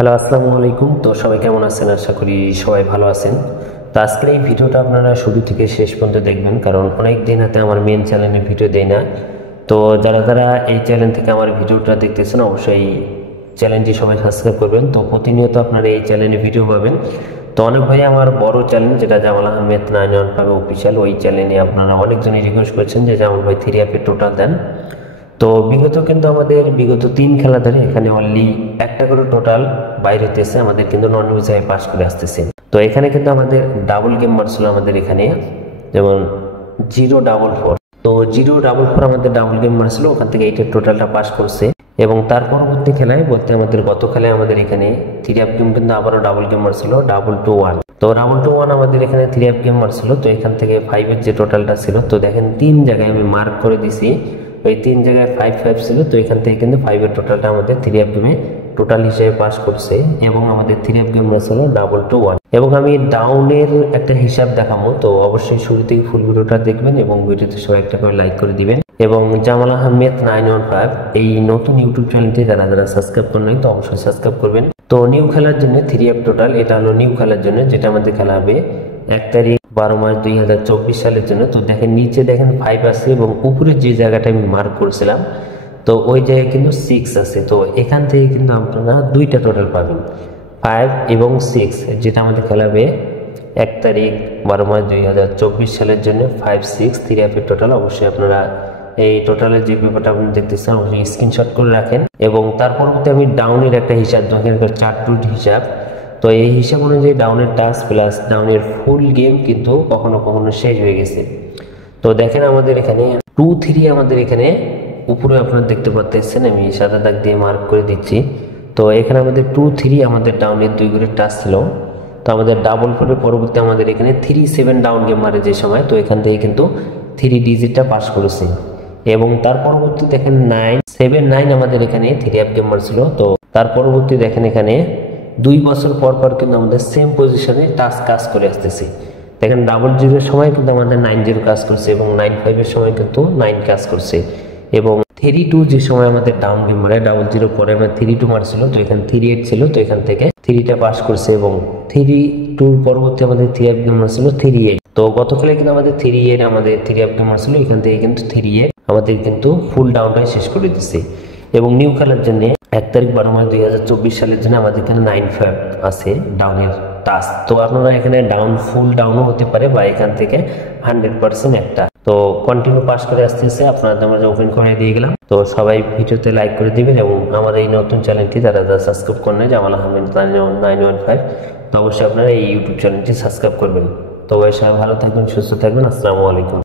Hello, আসসালামু আলাইকুম। তো সবাই কেমন আছেন? আশা করি সবাই ভালো আছেন। তো আজকের এই ভিডিওটা আপনারা শুরু থেকে শেষ পর্যন্ত দেখবেন, কারণ অনেক দিন হাতে আমার মেন চ্যানেলে ভিডিও দেই না। তো যারা যারা এই চ্যানেল থেকে আমার ভিডিওটা দেখতেছেন অবশ্যই চ্যানেলটি সবাই সাবস্ক্রাইব করবেন। তো প্রতিনিয়ত আপনারা এই চ্যানেলে ভিডিও পাবেন। তো অনেক ভাই আমার বড় চ্যানেল যেটা জামাল আহমেদ 915 অফিসিয়াল, ওই চ্যানেলে আপনারা অনেকজনই রিকোয়েস্ট করেছেন যে জামাল ভাই 3 অ্যাপের টোটাল দেন। তো বিগত 3 খেলা ধরে এখানে অনলি একটা করে টোটাল বাইরে হতেছে, আমাদের কিন্তু নন ভিসায় পাস করে আসতেছে। তো এখানে কিন্তু আমাদের ডাবল গেম মারছিল আমাদের এখানে, যেমন 0-4। তো 0-4 আমাদের ডাবল গেম মারছিল, ওখান থেকে এইটার টোটালটা পাস করছে। এবং তার পরবর্তী খেলায় বলতে আমাদের গত খেলায় আমাদের এখানে 3 অ্যাপ গেম কিন্তু আবারও ডাবল গেম মারছিল 2-1। তো 2-1 আমাদের এখানে 3 অ্যাপ গেম মারছিল। তো এখান থেকে 5-এর যে টোটালটা ছিল, তো দেখেন 3 জায়গায় আমি মার্ক করে দিছি, ওই 3 জায়গায় 5-5 ছিল। তো এখান থেকে কিন্তু 5-এর টোটালটা আমাদের 3 অ্যাপ গেমে টোটাল হিসেবে পাস করছে। এবং আমাদের 3 অ্যাপ গেম ছিল 2-1। এবং আমি ডাউনের একটা হিসাব দেখাবো, তো অবশ্যই শুরু থেকে ফুল ভিডিওটা দেখবেন এবং ভিডিওতে সবাই একটা করে লাইক করে দিবেন। এবং জামাল আহমেদ 915 এই নতুন ইউটিউব চ্যানেলটি যারা যারা সাবস্ক্রাইব করেন তো অবশ্যই সাবস্ক্রাইব করবেন। তো নিউ খেলার জন্য 3 অ্যাপ টোটাল, এটা হলো নিউ খেলার জন্য, যেটা আমাদের খেলা হবে 1 তারিখ 12 মার্চ 2024 সালের জন্য। তো দেখেন নিচে দেখেন 5 আছে এবং উপরে যে জায়গাটা আমি মার্ক করেছিলাম তো ওই জায়গায় কিন্তু 6 আছে। তো এখান থেকে কিন্তু আপনারা 2টা টোটাল পাবেন, 5 এবং 6, যেটা আমাদের খেলা হবে 1 তারিখ 12 মার্চ 2024 সালের জন্য 5-6 3 অ্যাপের টোটাল। অবশ্যই আপনারা এই টোটালের যে পেপারটা আপনি দেখতেছেন অবশ্যই স্ক্রিনশট করে রাখেন। এবং তার পরবর্তী আমি ডাউনের একটা হিসাব দেখেন, 4-2 হিসাব। তো এই হিসাব অনুযায়ী ডাউনের টাচ প্লাস ডাউনের ফুল গেম কিন্তু কখনো কখনো শেষ হয়ে গেছে। তো দেখেন আমাদের এখানে 2-3 আমাদের এখানে উপরে আপনারা দেখতে পাচ্ছেন, আমি সাদা দাগ দিয়ে মার্ক করে দিচ্ছি। তো এখানে আমাদের 2-3 আমাদের ডাউনের 2 করে টাচ ছিল। তো আমাদের 4-4 পরবর্তী আমাদের এখানে 3-7 ডাউন গেম মারে যে সময়, তো এখান থেকে কিন্তু 3 ডিজিটটা পাস করেছে। এবং তার পরবর্তী দেখেন 9-7-9 আমাদের এখানে 3 অ্যাপ গেম মারছিল। তো তার পরবর্তী দেখেন এখানে 2 বছর পর পর কিন্তু আমাদের সেম পজিশনে টাচ কাজ করে আসতেছে। দেখেন 0-0 সময় কিন্তু আমাদের 9-0 কাজ করছে এবং 9-5 সময় কিন্তু 9 কাজ করছে। এবং 3-2 যে সময় আমাদের ডাউন গেম মারে 0-0 পরে আমরা 3-2 মারছিল, তো এখানে 3-8 ছিল, তো এখান থেকে 3টা পাস করছে। এবং 3-2 পরবর্তী আমাদের 3 অ্যাপ গেম মারছিল 3-8। তো গত খেলায় কিন্তু আমাদের 3-8 আমাদের 3 অ্যাপ গেম মারছিল, এখান থেকে কিন্তু 3-8 আমাদের কিন্তু ফুল ডাউনটাই শেষ করে দিচ্ছে। এবং নিউ খেলার জন্য 1 তারিখ 12 মার্চ 2024 সালের জন্য আমাদের এখানে 9-5 আছে ডাউনের টাচ। তো আপনারা এখানে ডাউন ফুল ডাউনও হতে পারে বা এখান থেকে 100% একটা। তো কন্টিনিউ পাস করে আসতেছে, আপনাদের আমরা ওপেন করে দিয়ে গেলাম। তো সবাই ভিডিওতে লাইক করে দিবেন এবং আমাদের এই নতুন চ্যানেলটি যারা যারা সাবস্ক্রাইব করেন জামাল আহমেদ 915, তো অবশ্যই আপনারা এই ইউটিউব চ্যানেলটি সাবস্ক্রাইব করবেন। তো সবাই ভালো থাকবেন, সুস্থ থাকবেন। আসসালামু আলাইকুম।